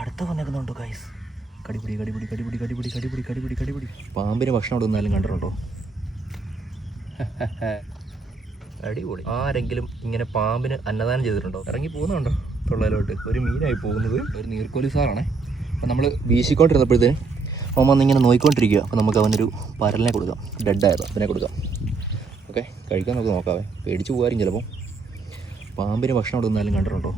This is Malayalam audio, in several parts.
അടുത്ത വന്നേക്കുന്നുണ്ടോ ഗൈസ് കടിപിടി കടിപിടി കടിപിടി കടിപിടി കടിപിടി കടിപിടി കടിപിടി. പാമ്പിന് ഭക്ഷണം കൊടുന്നാലും കണ്ടിട്ടുണ്ടോ? അടിപൊളി. ആരെങ്കിലും ഇങ്ങനെ പാമ്പിന് അന്നദാനം ചെയ്തിട്ടുണ്ടോ? ഇറങ്ങി പോകുന്നുണ്ടോ? തൊള്ളയിലോട്ട്. ഒരു മീനായി പോകുന്നത്. ഒരു നീർക്കോലി സാറാണേ. അപ്പം നമ്മൾ വീശിക്കൊണ്ടിരുന്നപ്പോഴത്തേന് അവൻ വന്നിങ്ങനെ നോയിക്കൊണ്ടിരിക്കുക അപ്പോൾ നമുക്ക് അവനൊരു പരലിനെ കൊടുക്കാം. ഡെഡായത് അതിനെ കൊടുക്കാം. ഓക്കെ കഴിക്കാൻ നമുക്ക് നോക്കാവേ. പേടിച്ച് പോകാരും ചിലപ്പോൾ പാമ്പിന് ഭക്ഷണം കൊടുന്നാലും കണ്ടിട്ടുണ്ടോ?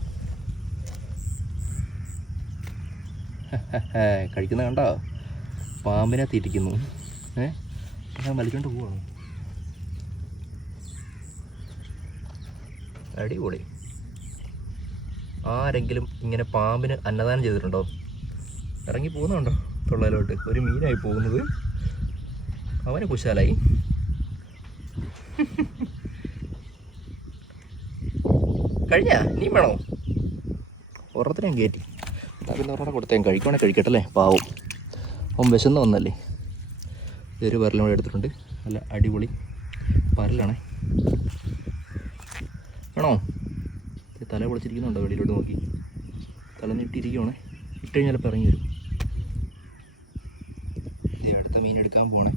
കഴിക്കുന്ന കണ്ടോ? പാമ്പിനെ തീറ്റിക്കുന്നു. ഏഹ് ഞാൻ വലിച്ചോണ്ട് പോവാണ് അടിപൊളി. ആരെങ്കിലും ഇങ്ങനെ പാമ്പിന് അന്നദാനം ചെയ്തിട്ടുണ്ടോ? ഇറങ്ങി പോകുന്നുണ്ടോ തൊള്ളയിലോട്ട്? ഒരു മീനായി പോകുന്നത്. അവന് കുശാലായി. കഴിഞ്ഞ? നീ വേണോ? ഞാൻ കയറ്റി. എന്നാ പിന്നെ ഒരെണ്ണം കൊടുത്തേ കഴിക്കുവാണെങ്കിൽ കഴിക്കട്ടെ അല്ലേ പാവം. അവൻ വിശന്ന് വന്നല്ലേ? ഇതൊരു പരലും കൂടെ എടുത്തിട്ടുണ്ട്. നല്ല അടിപൊളി പരലാണേ. ആണോ? തല പൊളിച്ചിരിക്കുന്നുണ്ടോ വെളിയിലോട്ട് നോക്കി? തല നീട്ടിയിരിക്കുവാണേ. ഇട്ട് കഴിഞ്ഞാൽ ഇറങ്ങി വരും. അടുത്ത മീൻ എടുക്കാൻ പോണേ.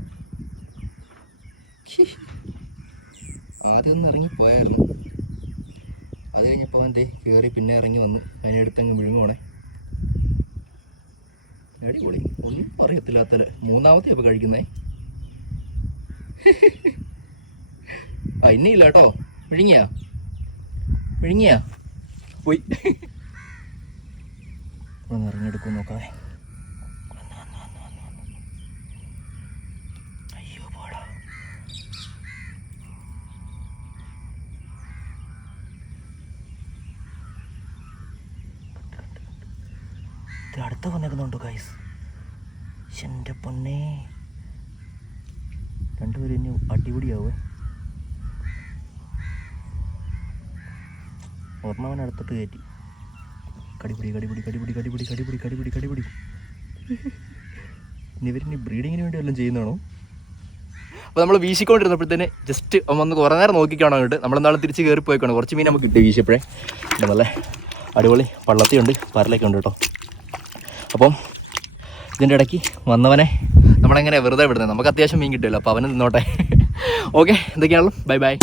ആദ്യം ഒന്ന് ഇറങ്ങി പോയായിരുന്നു. അത് കഴിഞ്ഞപ്പോൾ അവൻ ദേ കയറി പിന്നെ ഇറങ്ങി വന്നു അതിനടുത്തങ്ങ് വിഴുങ്ങുവാണേ. അടിപൊളി. ഒന്നും പറയത്തില്ലാത്തല്ലേ മൂന്നാമത്തെ അപ്പോൾ കഴിക്കുന്നേ. ആ ഇന്നില്ല കേട്ടോ. വിഴുങ്ങിയാ? വിഴുങ്ങിയാ? പോയി. ഒന്ന് ഇറങ്ങിയെടുക്കും നോക്കാവേ. ഇത് അടുത്ത വന്നേക്കുന്നുണ്ടോ ഗൈസ് എന്റെ പൊന്നേ. രണ്ടുപേരും ഇനി അടിപൊളിയാവേ. ഒരെണ്ണവൻ അടുത്തിട്ട് കയറ്റി. കടിപിടി കടിപിടി കടിപിടി കടിപിടി കടിപിടി കടിപിടി കടിപിടി. ഇവരിനി ബ്രീഡിങ്ങിന് വേണ്ടി വല്ലതും ചെയ്യുന്നതാണോ? അപ്പോൾ നമ്മൾ വീശിക്കൊണ്ടിരുന്നപ്പോഴത്തേന് ജസ്റ്റ് ഒന്ന് കുറേ നേരം നോക്കിക്കാണോ അങ്ങോട്ട്. നമ്മളെന്താളും തിരിച്ച് കയറി പോയിക്കാണ് കുറച്ച് മീൻ നമുക്ക് കിട്ടി വീശിയപ്പോഴേ. നല്ല അടിപൊളി. പള്ളത്തിയുണ്ട്. പരലൊക്കെ ഉണ്ട് കേട്ടോ. അപ്പം ഇതിന്റെ ഇടയ്ക്ക് വന്നവനെ നമ്മളെങ്ങനെ വെറുതെ വിടുന്നത്? നമുക്ക് അത്യാവശ്യം മീൻ കിട്ടുമല്ലോ അപ്പോൾ അവന് നിന്നോട്ടെ. Okay എന്തൊക്കെയാണല്ലോ bye bye